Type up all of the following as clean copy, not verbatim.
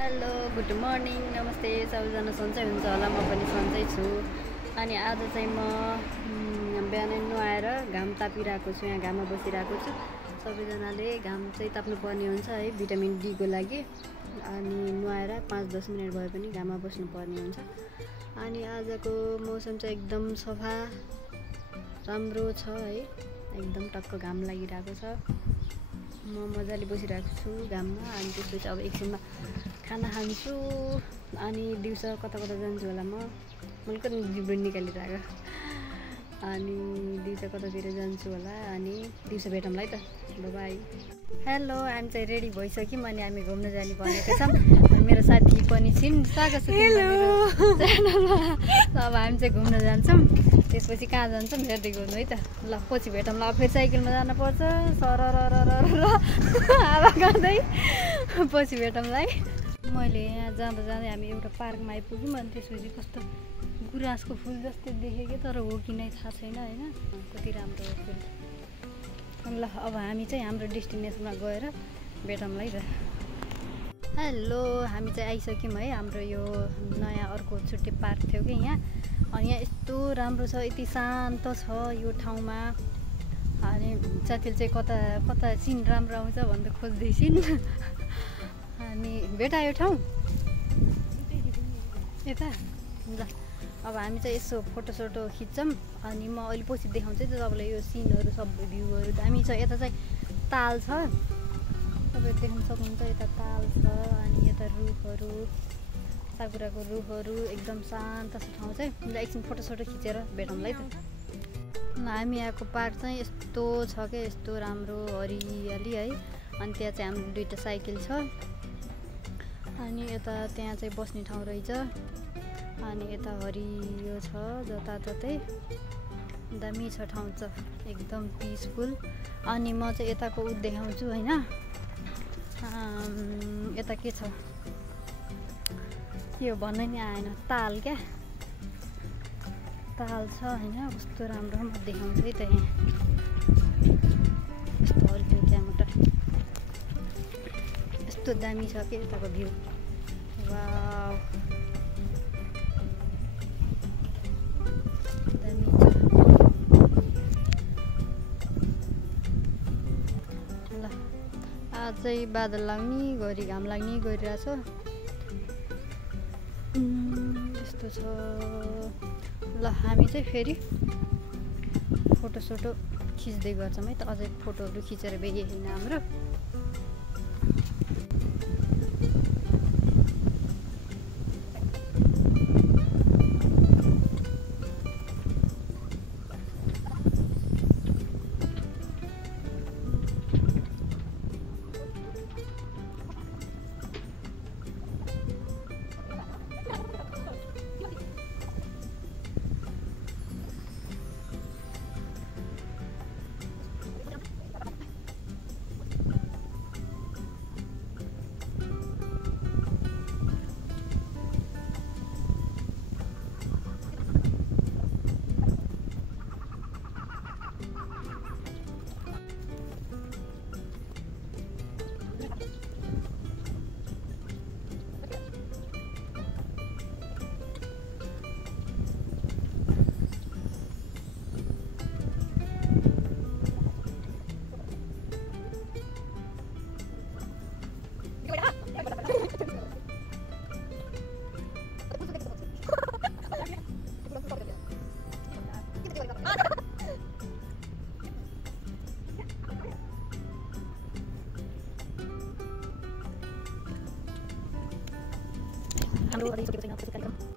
Hello good morning नमस्ते सबैजना सन्चै हुन्छ होला म पनि सन्चै छु। अनि आज चाहिँ म बिहानै नुहाएर घाम तापिरहेको छु, यहाँ घाममा बसिरहेको छु। सबैजनाले घाम चाहिँ ताप्नुपर्ने हुन्छ है भिटामिन डी को लागि। अनि नुहाएर 5-10 मिनट भए पनि घाममा बस्नुपर्ने हुन्छ। अनि आजको मौसम चाहिँ एकदम सफा राम्रो छ है, एकदम टक्क घाम लागिरहेको छ। म मजाले बसिरहेको छु घाममा। अनि त्यसपछि अब एकछिनमा खाना खान्छु अनि दिउँसो कता कता जान्छु होला। मैले पनि जिब्रो निकालिरहेको। अनि दिउँसो कतातिर जान्छु होला। अनि दिउँसो भेटौँला है त, बाई। हेलो, हामी चाहिँ रेडी भइसक्यौँ अनि हामी घुम्न जाने भनेको छौँ। मेरो साथी पनि छिन्, स्वागत छ च्यानलमा। अब हामी चाहिँ घुम्न जान्छौँ। त्यसपछि कहाँ जान्छौँ हेर्दै गर्नु है त। ल पछि भेटौँला। अब फेरि साइकलमा जानुपर्छ सरर हावा गर्दै। पछि भेटौँला है। मैले यहाँ जाँदा जाँदै हामी एउटा पार्कमा आइपुग्यौँ। अनि त्यसपछि कस्तो गुराँसको फुल जस्तै देखेँ कि, तर हो कि नै थाहा छैन होइन, कति राम्रो हो फुल। ल अब हामी चाहिँ हाम्रो डेस्टिनेसनमा गएर भेटौँला है त। हेलो, हामी चाहिँ आइसक्यौँ है। हाम्रो यो नयाँ अर्को छुट्टै पार्क थियो कि यहाँ। अनि यहाँ यस्तो राम्रो छ, यति शान्त छ यो ठाउँमा। अनि साथीले चाहिँ कता कता सिन राम्रो आउँछ भनेर खोज्दैछिन्। अनि भेटायो ठाउँ यता। ल अब हामी चाहिँ यसो फोटोसोटो खिच्छौँ। अनि म अहिले पछि देखाउँछु त तपाईँलाई यो सिनहरू सबै भ्यूहरू दामी छ। यता चाहिँ ताल छ, तपाईँहरू देख्न सक्नुहुन्छ। यता ताल छ अनि यता रुखहरू, साकुराको रुखहरू, एकदम शान्त छ ठाउँ चाहिँ। ल एकछिन फोटोसोटो खिचेर भेटौँला है त। हामी यहाँको पार्क चाहिँ यस्तो छ क्या, यस्तो राम्रो हरियाली है। अनि त्यहाँ चाहिँ हाम्रो दुईवटा साइकल छ। अनि यता त्यहाँ चाहिँ बस्ने ठाउँ रहेछ। अनि यता हरियो छ जताततै, दामी छ ठाउँ छ, एकदम पिसफुल। अनि म चाहिँ यताको देखाउँछु होइन। यता के छ के हो भन्नै नि आएन। ताल क्या, ताल छ होइन, कस्तो राम्रो। म देखाउँछु है त। यहाँ कस्तो हरियो त्यहाँबाट, यस्तो दामी छ क्या यताको भ्यू। वाउ, दामी छ। ल आज चाहिँ बादल लाग्ने घरि घाम लाग्ने गरिरहेछ, यस्तो छ। ल हामी चाहिँ फेरि फोटोसोटो खिच्दै गर्छौँ है त। अझै फोटोहरू खिचेर भ्याइए होइन हाम्रो।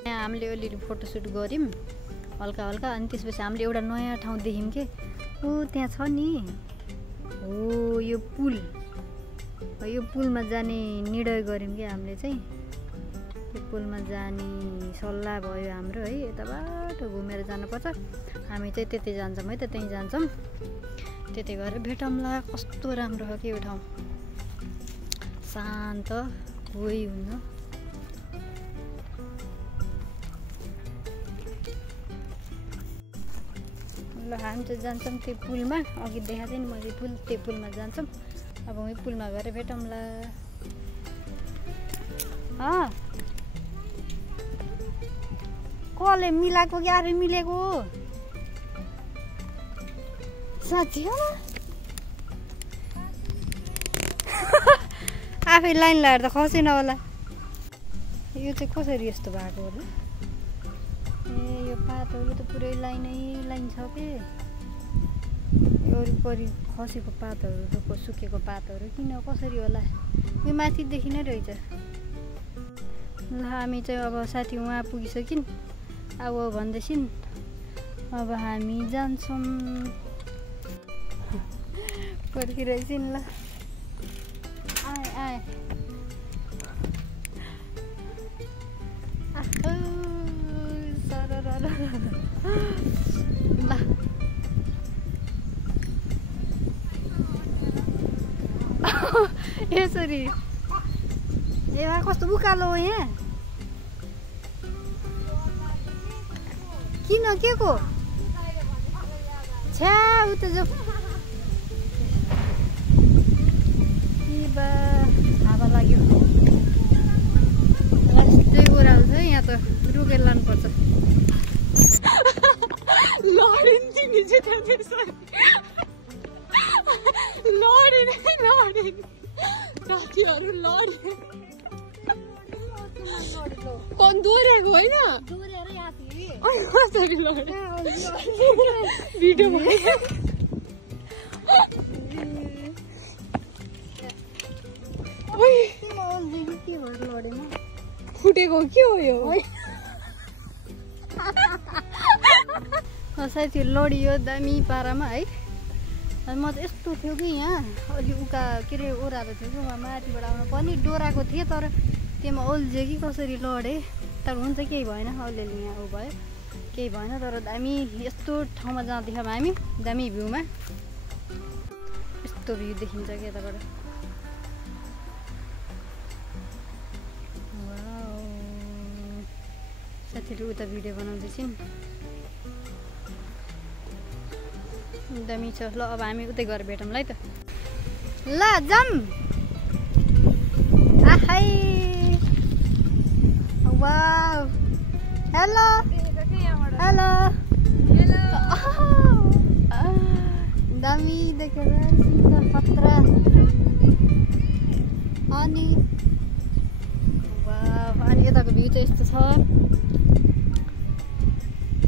यहाँ हामीले अलिअलि फोटोसुट गऱ्यौँ हल्का हल्का। अनि त्यसपछि हामीले एउटा नयाँ ठाउँ देख्यौँ कि, ओ त्यहाँ छ नि, हो यो पुल, यो पुलमा जाने निर्णय गऱ्यौँ कि हामीले चाहिँ। यो पुलमा जाने सल्लाह भयो हाम्रो है। यताबाट घुमेर जानुपर्छ। हामी चाहिँ त्यतै जान्छौँ है त, त्यहीँ जान्छौँ। त्यतै गएर भेटौँला। कस्तो राम्रो हो कि यो ठाउँ, शान्त कोही हुन्न। ल हामी चाहिँ जान्छौँ त्यो पुलमा। अघि देखाएको थिएँ नि मैले पुल, त्यो पुलमा जान्छौँ। अब वहीँ पुलमा गएर भेटौँला। कसले मिलाएको कि आफै मिलेको साँच्ची हो आफै लाइन लगाएर त खसेन होला यो चाहिँ कसरी यस्तो भएको होला ए यो पातहरू त पुरै लाइन छ के वरिपरि खसेको पातहरू त सुकेको पातहरू किन कसरी होला यो माथिदेखि नै रहेछ ल हामी चाहिँ अब साथी उहाँ पुगिसकिन् अब भन्दैछिन् अब हामी जान्छौँ पर्खिरहेछन् ल आए ल यसरी ए कस्तो उकालो हो यहाँ किन के को छ्या उता जो हावा लाग्यो यस्तै ओह्रालो छ यहाँ त रोकेर लानुपर्छ दोहोऱ्याएको होइन भिडियो फुटेको के हो यो साथी लडियो दामी पारामा है म त यस्तो थियो कि यहाँ अलि उका के अरे ओह्रालो थियो कि उहाँ माथिबाट आउनु पनि डोराको थिएँ तर त्योमा ओल्झ्यो कि कसरी लडेँ तर हुन्छ केही भएन अलिअलि यहाँ ऊ भयो केही भएन तर दामी यस्तो ठाउँमा जाँदैछौँ हामी दामी भ्यूमा यस्तो भ्यू देखिन्छ कि यताबाट साथीहरू उता भिडियो बनाउँदैछन् दामी छ ल अब हामी उतै गएर भेटौँ है त ल जाऊँ आहै वाउ हेलो हेलो दामी देखेर सुन्दर पत्रा अनि अनि यताको भ्यू चाहिँ यस्तो छ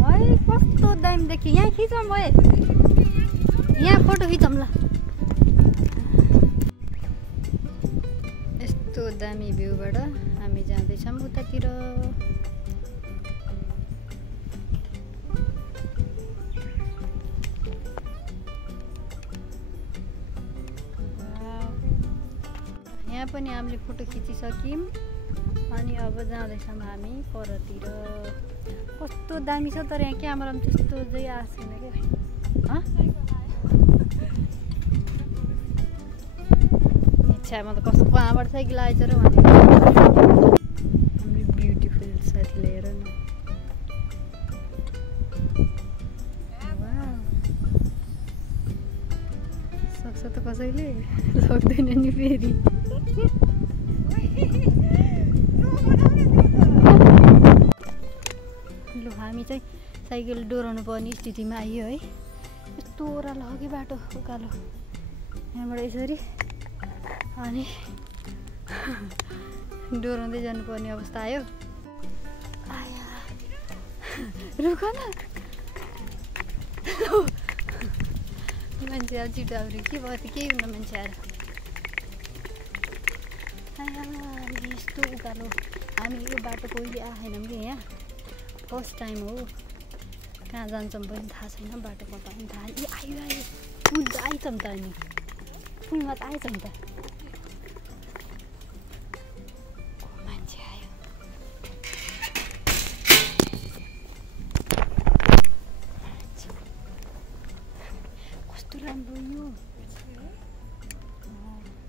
है कस्तो दामी देखियो यहाँ खिचौँ भए यहाँ फोटो खिचौँ ल यस्तो दामी भ्यूबाट हामी जाँदैछौँ उतातिर यहाँ पनि हामीले फोटो खिचिसक्यौँ अनि अब जाँदैछौँ हामी परतिर कस्तो दामी छ तर यहाँ क्यामेरामा त्यस्तो चाहिँ आएको छैन क्या इच्छा म त कस्तो कहाँबाट साइकल आएछ र भने हाम्रो ब्युटिफुल साथी लिएर न सक्छ त कसैले सक्दैन नि फेरि लु हामी चाहिँ साइकल डोराउनु पर्ने स्थितिमा आइयो है यस्तो ओह्रालो हो कि बाटो उकालो यहाँबाट यसरी अनि डोराउँदै जानुपर्ने अवस्था आयो आया रुक न मान्छे अब छिटो आउने के भयो त केही हुन मान्छे आएर यस्तो उकालो हामी यो बाटो कहिले आएनौँ कि यहाँ फर्स्ट टाइम हो कहाँ जान्छौँ पनि थाहा छैन बाटोमा पनि थाहा ए आयो आयो पुल त आइछौँ त अनि पुलमा त आइछौँ त मान्छे आयो कस्तो राम्रो यो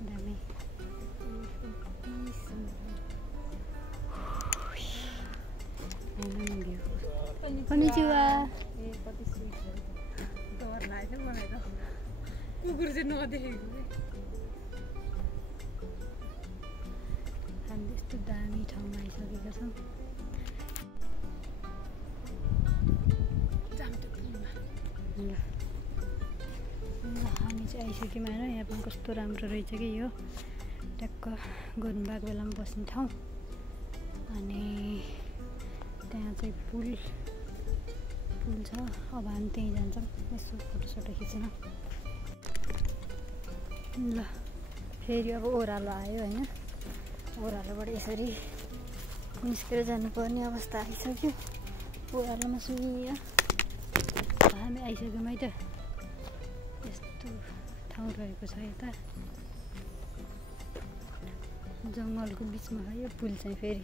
दामी कन्निचिवा कुकुर चाहिँ नदेखेको हामी यस्तो दामी ठाउँ आइसक्यौँ होइन। यहाँ पनि कस्तो राम्रो रहेछ कि यो ट्याक्क घुमबाको बेलामा बस्ने ठाउँ। अनि त्यहाँ चाहिँ पुल छ। अब हामी त्यहीँ जान्छौँ यसो फोटोसोटो खिच्न। ल फेरि अब ओह्रालो आयो होइन। ओह्रालोबाट यसरी निस्केर जानुपर्ने अवस्था आइसक्यो। ओह्रालोमा सुइया हामी आइसक्यौँ है त। यस्तो ठाउँ रहेको छ यता जङ्गलको बिचमा है यो पुल चाहिँ। फेरि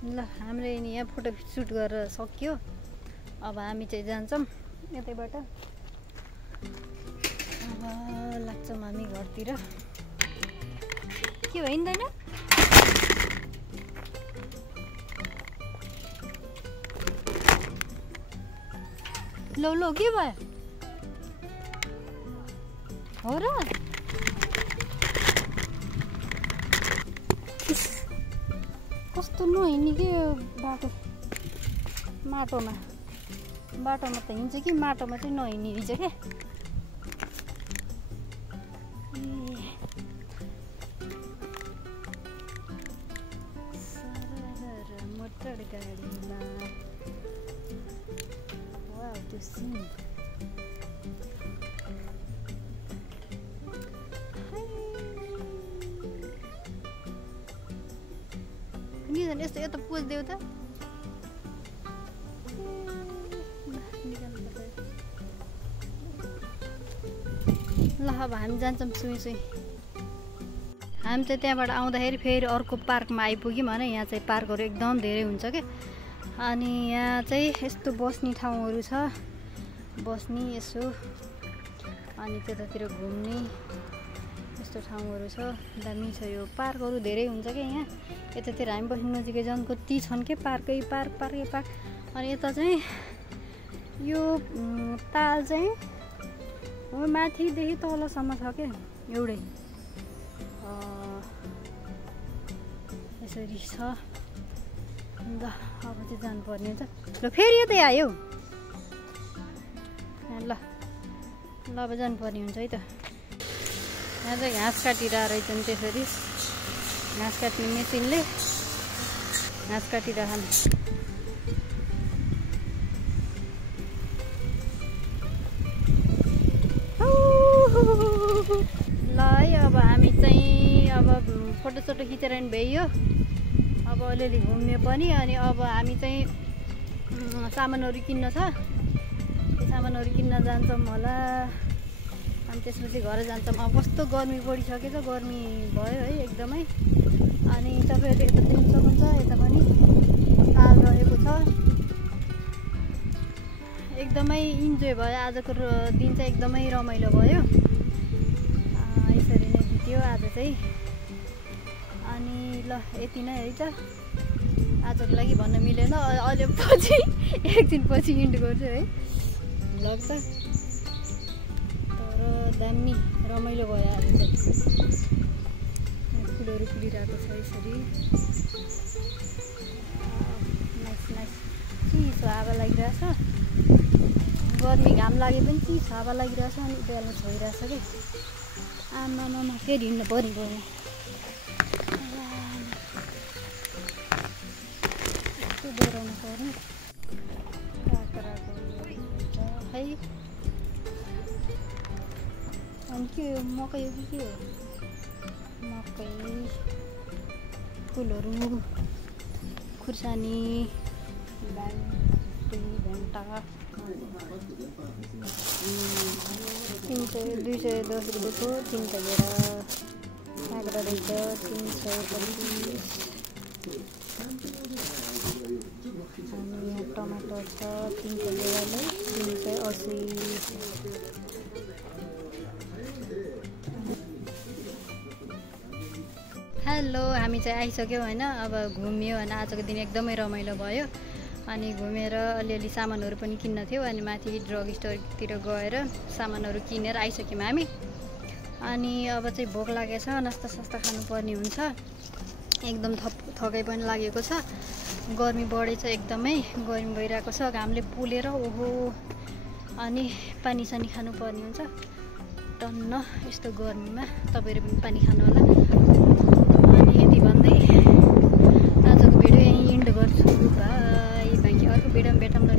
ल हाम्रो यहाँ फोटो सुट गरेर सक्यो। अब हामी चाहिँ जान्छौँ यतैबाट। अब लाग्छौँ हामी घरतिर। के भइँदैन लौ लौ के भयो हो र? कस्तो नहिँड्ने के बाटोमा त हिँड्छ कि माटोमा चाहिँ नहिँड्ने रहेछ क्या। मोटर गाडीमा वाउ त्यो सिन निजन यस्तो यता पुज्देऊ त। ल अब हामी जान्छौँ सुई। हामी चाहिँ त्यहाँबाट आउँदाखेरि फेरि अर्को पार्कमा आइपुग्यौँ होइन। यहाँ चाहिँ पार्कहरू एकदम धेरै हुन्छ क्या। अनि यहाँ चाहिँ यस्तो बस्ने ठाउँहरू छ, बस्ने यसो अनि त्यतातिर घुम्ने यस्तो ठाउँहरू छ। दामी छ यो पार्कहरू धेरै हुन्छ क्या यहाँ। यतातिर हामी बस्ने नजिकै झन् कति छन् के पार्कै पार्क। अनि यता चाहिँ यो ताल चाहिँ माथिदेखि तलसम्म छ क्या एउटै। यसरी छ। ल अब चाहिँ जानुपर्ने हुन्छ। ल फेरि यतै आयो। ल अब जानुपर्ने हुन्छ है त। यहाँ चाहिँ घाँस काटिरहेको रहेछन्। त्यसरी घाँस काट्ने मेसिनले घाँस काटिरहन्। ल है अब हामी चाहिँ अब फोटोसोटो खिचेर नि भ्याइयो। अब अलिअलि घुम्यो पनि। अनि अब हामी चाहिँ सामानहरू किन्न छ। त्यो सामानहरू किन्न जान्छौँ होला। अनि त्यसपछि घर जान्छौँ। अब कस्तो गर्मी बढिसकेछ, गर्मी भयो है एकदमै। अनि तपाईँहरूले यता देख्न सक्नुहुन्छ यता पनि ताल रहेको छ। एकदमै इन्जोय भयो आजको दिन चाहिँ। एकदमै रमाइलो भयो। यसरी नै बित्यो आज चाहिँ। अनि ल यति नै है त आजको लागि भन्न मिलेन। अहिले पछि एकदिन पछि इन्ड गर्छु है भ्लग त। तर दामी रमाइलो भयो आज चाहिँ। फुलहरू फुलिरहेको छ यसरी। नाइस चिसो हावा लागिरहेछ। गर्मी घाम लागे पनि चिसो हावा लागिरहेछ। अनि बेलामा छोइरहेछ कि आमामा फेरि हिँड्नु पर्ने भयो। यस्तो डराउनु पर्ने है। अनि के हो मकै हो कि के हो? मकै फुलहरू खुर्सानी भेन्टा 210 रुपियाँको 3 घेरा काँक्रा रहेछ 325। अनि यहाँ टमाटर छ 3 घेराले 380। हेलो हामी चाहिँ आइसक्यौँ होइन। अब घुम्यो होइन। आजको दिन एकदमै रमाइलो भयो। अनि घुमेर अलिअलि सामानहरू पनि किन्न थियो। अनि माथि ड्रग स्टोरतिर गएर सामानहरू किनेर आइसक्यौँ हामी। अनि अब चाहिँ भोक लागेछ, नास्ता सास्ता खानुपर्ने हुन्छ। एकदम थकाइ पनि लागेको छ। गर्मी बढेछ, एकदमै गर्मी भइरहेको छ। घामले पोलेर ओहो, अनि पानी सानी खानुपर्ने हुन्छ। टन्न यस्तो गर्मीमा तपाईँहरू पनि पानी खानु होला। अनि यति भन्दै आजको भिडियो यहीँ इन्ड गर्छु। By by. अर्को भिडियोमा भेटौँ।